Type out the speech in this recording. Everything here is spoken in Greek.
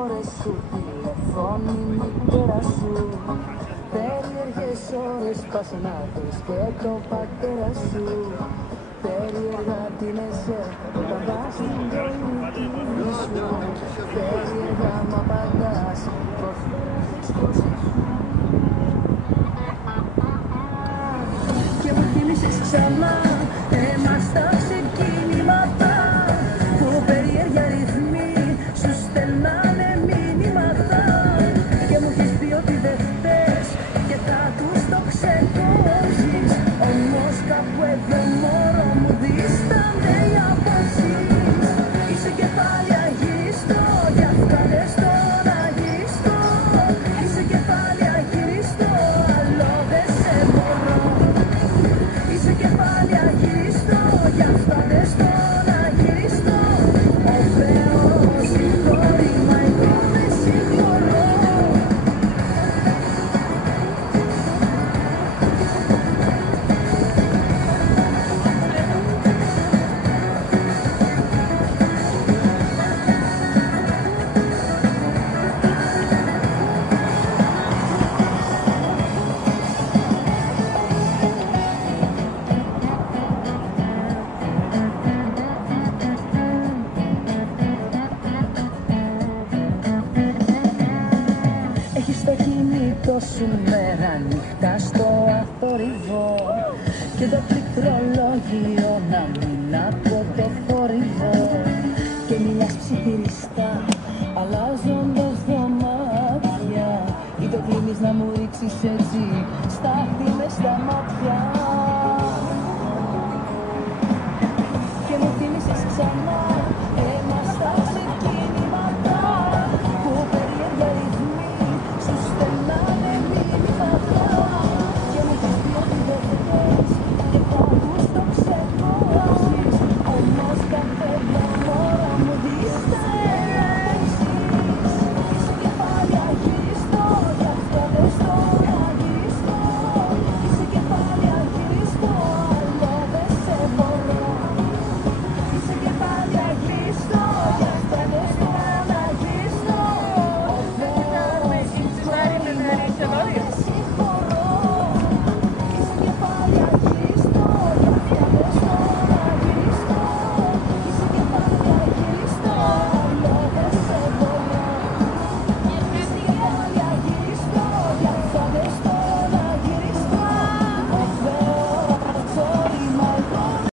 ώρες σου τηλεφώνει η μητέρα σου. Περίεργες ώρες πας να δεις και το πατέρα σου. Περίεργα τίνεσαι όταν πας στην ζωή σου. Περίεργα μ' απαντάς πως και μου θύμισες ξανά εμάς τα ξεκίνηματα που περίεργα ρυθμοί σου στέλνανε μηνύματα και μου έχεις πει ότι δεν φταίς και θα τους το ξεκόψεις, όμως κάπου εδώ μωρό μου δίστανε οι απόψεις. Είσαι κεφάλια γυριστό, γι' αυτά δεν στο να γυριστώ. Είσαι κεφάλια γυριστό, άλλο δεν σε μπορώ. Είσαι κεφάλια γυριστό, γι' αυτά δεν στο να γυριστώ. Ο Θεός συγχωρεί, μα εγώ δεν συγχωρώ. Έχεις το κινητό σου μέρα νύχτα στο αθόρυβο και το πληκτρολόγιο